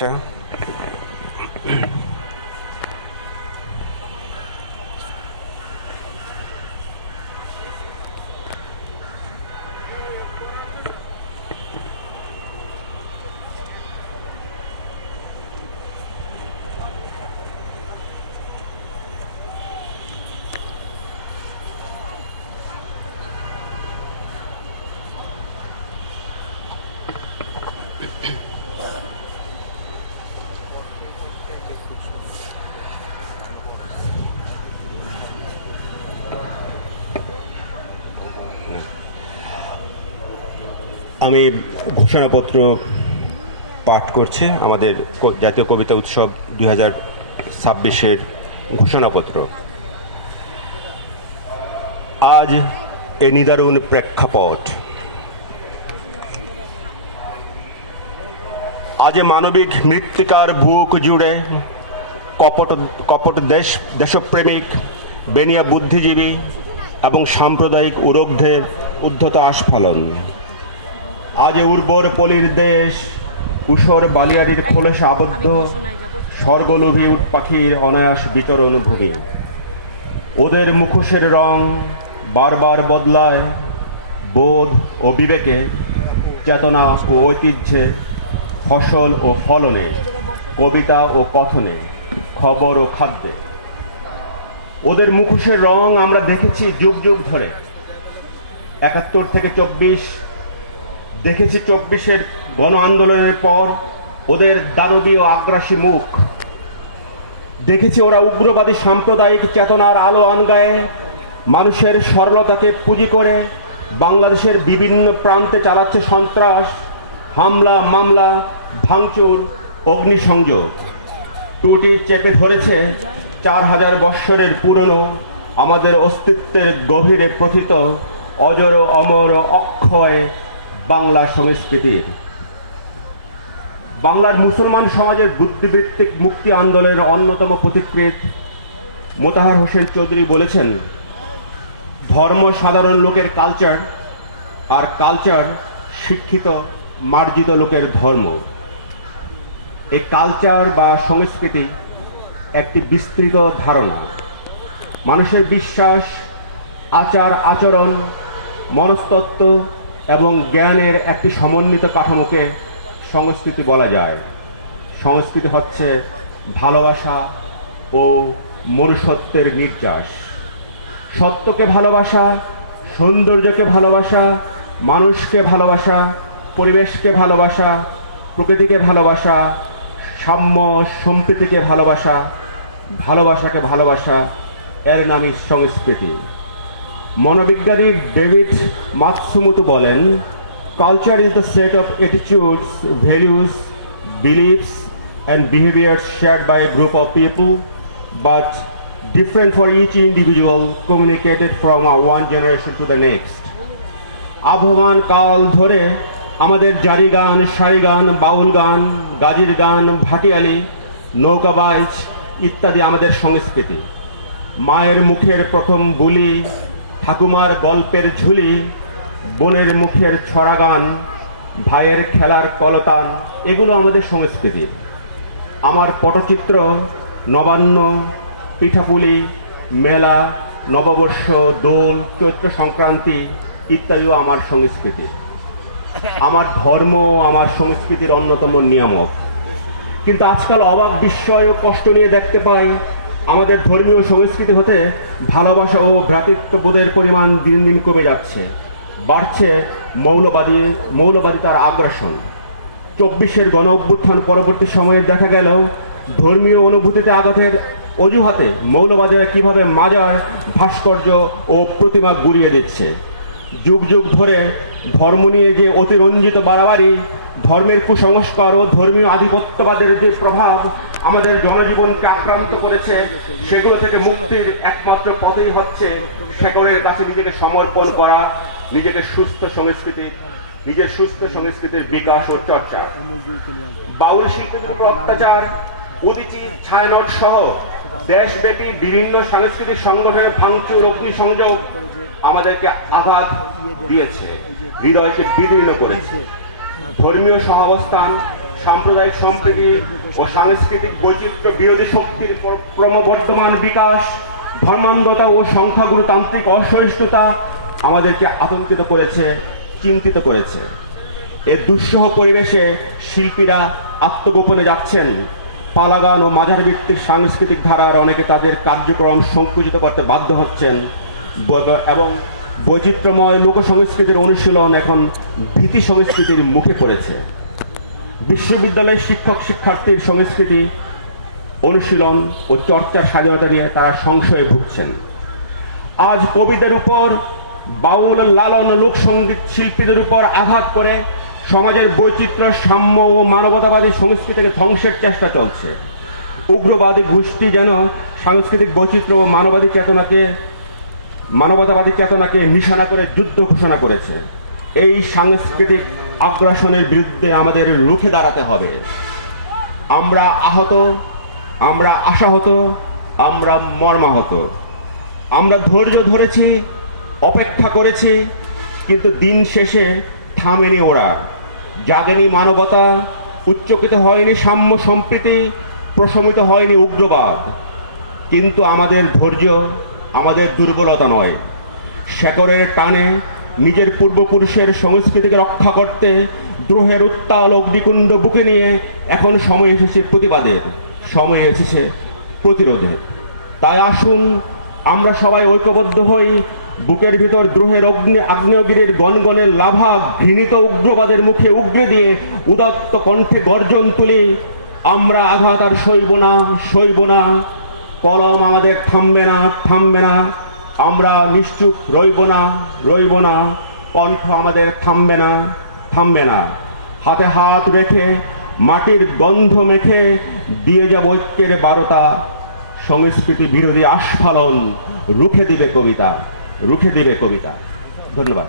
আচ্ছা, আমি ঘোষণাপত্র পাঠ করছি। আমাদের জাতীয় কবিতা উৎসব 2026-এর ঘোষণাপত্র। আজ এ নিদারুণ প্রেক্ষাপট, আজ মানবিক মৃত্তিকার বুক জুড়ে কপট দেশপ্রেমিক বেনিয়া বুদ্ধিজীবী এবং সাম্প্রদায়িক উরগ্ধের উদ্ধত আস্ফালন। আজ উর্বর পলির দেশ ঊষর বালিয়াড়ির খোলসে আবদ্ধ স্বর্গলোভী উট পাখির অনায়াস বিচরণ ভূমি। ওদের মুখোশের রং বারবার বদলায় বোধ ও বিবেকে, চেতনা ও ঐতিহ্যে, ফসল ও ফলনে, কবিতা ও কথনে, খবর ও খাদ্যে। ওদের মুখোশের রং আমরা দেখেছি যুগ যুগ ধরে। ৭১ থেকে ২৪ দেখেছি, ২৪-এর গণ আন্দোলনের পর ওদের দানবীয় আগ্রাসী মুখ দেখেছি। ওরা উগ্রবাদী সাম্প্রদায়িক চেতনার আলো আনগায়ে মানুষের সরলতাকে পুঁজি করে বাংলাদেশের বিভিন্ন প্রান্তে চালাচ্ছে সন্ত্রাস, হামলা, মামলা, ভাঙচুর, অগ্নিসংযোগ। টুটি চেপে ধরেছে ৪,০০০ বৎসরের পুরনো আমাদের অস্তিত্বের গভীরে প্রথিত অজর অমর অক্ষয় বাংলা সংস্কৃতির। বাংলার মুসলমান সমাজের বুদ্ধিবৃত্তিক মুক্তি আন্দোলনের অন্যতম পথিকৃৎ মোতাহার হোসেন চৌধুরী বলেছেন, ধর্ম সাধারণ লোকের কালচার, আর কালচার শিক্ষিত মার্জিত লোকের ধর্ম। এই কালচার বা সংস্কৃতি একটি বিস্তৃত ধারণা, মানুষের বিশ্বাস, আচার আচরণ, মনস্তত্ত্ব এবং জ্ঞানের একটি সমন্বিত কাঠামোকে সংস্কৃতি বলা যায়। সংস্কৃতি হচ্ছে ভালোবাসা ও মনুষ্যত্বের নির্যাস। সত্যকে ভালোবাসা, সৌন্দর্যকে ভালোবাসা, মানুষকে ভালোবাসা, পরিবেশকে ভালোবাসা, প্রকৃতিকে ভালোবাসা, সাম্য সম্প্রীতিকে ভালোবাসা, ভালোবাসাকে ভালোবাসা, এর নামই সংস্কৃতি। মনোবিজ্ঞানী ডেভিড মাতসুমোতো বলেন, culture is the set of attitudes, values, beliefs and behaviours shared by a group of people but different for each individual, communicated from one generation to the next. আবহমান কাল ধরে আমাদের জারি গান, শাড়ি গান, বাউল গান, গাজির গান, ভাটিয়ালি, নৌকাবাজ ইত্যাদি আমাদের সংস্কৃতি। মায়ের মুখের প্রথম বুলি, ঠাকুমার গল্পের ঝুলি, বোনের মুখের ছড়া গান, ভাইয়ের খেলার কলতান, এগুলো আমাদের সংস্কৃতি। আমার পটচিত্র, নবান্ন, পিঠাপুলি, মেলা, নববর্ষ, দোল, চৈত্র সংক্রান্তি ইত্যাদিও আমার সংস্কৃতি। আমার ধর্ম আমার সংস্কৃতির অন্যতম নিয়ামক। কিন্তু আজকাল অবাক বিস্ময় ও কষ্ট নিয়ে দেখতে পাই, আমাদের ধর্মীয় সংস্কৃতি হতে ভালোবাসা ও ভ্রাতৃত্ববোধের পরিমাণ দিন দিন কমে যাচ্ছে। বাড়ছে মৌলবাদিতার আগ্রাসন। ২৪-এর গণ অভ্যুত্থান পরবর্তী সময়ে দেখা গেল, ধর্মীয় অনুভূতিতে আঘাতের অজুহাতে মৌলবাদীরা কিভাবে মাজার, ভাস্কর্য ও প্রতিমা গুড়িয়ে দিচ্ছে। যুগ যুগ ধরে ধর্ম নিয়ে যে অতিরঞ্জিত বাড়াবাড়ি, ধর্মের কুসংস্কার ও ধর্মীয় আধিপত্যবাদের যে প্রভাব আমাদের জনজীবনকে আক্রান্ত করেছে, সেগুলো থেকে মুক্তির একমাত্র পথই হচ্ছে শেকড়ের কাছে নিজেকে সমর্পণ করা, নিজের সুস্থ সংস্কৃতির বিকাশ ও চর্চা। বাউল শিল্পীদের উপর অত্যাচার, উদীচী, ছায়ানট সহ দেশব্যাপী বিভিন্ন সাংস্কৃতিক সংগঠনের ভাঙচুর, অগ্নিসংযোগ আমাদেরকে আঘাত দিয়েছে, হৃদয়কে বিদীর্ণ করেছে। ধর্মীয় সহাবস্থান, সাম্প্রদায়িক সম্প্রীতি ও সাংস্কৃতিক বৈচিত্র্য বিরোধী শক্তির ক্রমবর্ধমান বিকাশ, ধর্মান্ধতা ও সংখ্যাগুরুতান্ত্রিক অসহিষ্ণুতা আমাদেরকে আতঙ্কিত করেছে, চিন্তিত করেছে। এ দুঃসহ পরিবেশে শিল্পীরা আত্মগোপনে যাচ্ছেন। পালাগান ও মাজার ভিত্তিক সাংস্কৃতিক ধারার অনেকে তাদের কার্যক্রম সংকুচিত করতে বাধ্য হচ্ছেন এবং বৈচিত্র্যময় লোকসংস্কৃতির অনুশীলন এখন ভীতি সংস্কৃতির মুখে পড়েছে। বিশ্ববিদ্যালয়ের শিক্ষক শিক্ষার্থীর সংস্কৃতি অনুশীলন ও চর্চার স্বাধীনতা নিয়ে তারা সংশয়ে ভুগছেন। আজ কবিদের উপর, বাউল, লালন, লোকসঙ্গীত শিল্পীদের উপর আঘাত করে সমাজের বৈচিত্র্য, সাম্য ও মানবতাবাদী সংস্কৃতিকে ধ্বংসের চেষ্টা চলছে। উগ্রবাদী গোষ্ঠী যেন সাংস্কৃতিক বৈচিত্র্য ও মানবতাবাদী চেতনাকে নিশানা করে যুদ্ধ ঘোষণা করেছে। এই সাংস্কৃতিক আগ্রাসনের বিরুদ্ধে আমাদের রুখে দাঁড়াতে হবে। আমরা আহত, আমরা আশাহত, আমরা মর্মাহত। আমরা ধৈর্য ধরেছি, অপেক্ষা করেছি, কিন্তু দিন শেষে থামেনি ওরা। জাগেনি মানবতা, উচ্চকিত হয়নি সাম্য সম্প্রীতি, প্রশমিত হয়নি উগ্রবাদ। কিন্তু আমাদের ধৈর্য আমাদের দুর্বলতা নয়। শেকড়ের টানে নিজের পূর্বপুরুষের সংস্কৃতিকে রক্ষা করতে দ্রোহের উত্তাল অগ্নিকুণ্ড বুকে নিয়ে এখন সময় এসেছে প্রতিবাদের, সময় এসেছে প্রতিরোধের। তাই আসুন আমরা সবাই ঐক্যবদ্ধ হই, বুকের ভিতর দ্রোহের আগ্নেয়গিরির গনগনে লাভা ঘৃণিত উগ্রবাদের মুখে উগরে দিয়ে উদাত্ত কণ্ঠে গর্জন তুলি। আমরা আঘাত আর সইব না, সইব না। কলম আমাদের থামবে না, থামবে না। আমরা নিশ্চুপ রইব না, রইব না। কণ্ঠ আমাদের থামবে না, থামবে না। হাতে হাত রেখে মাটির গন্ধ মেখে দিয়ে যাব ঐক্যের বারতা। সংস্কৃতি বিরোধী আস্ফালন রুখে দিবে কবিতা, রুখে দিবে কবিতা। ধন্যবাদ।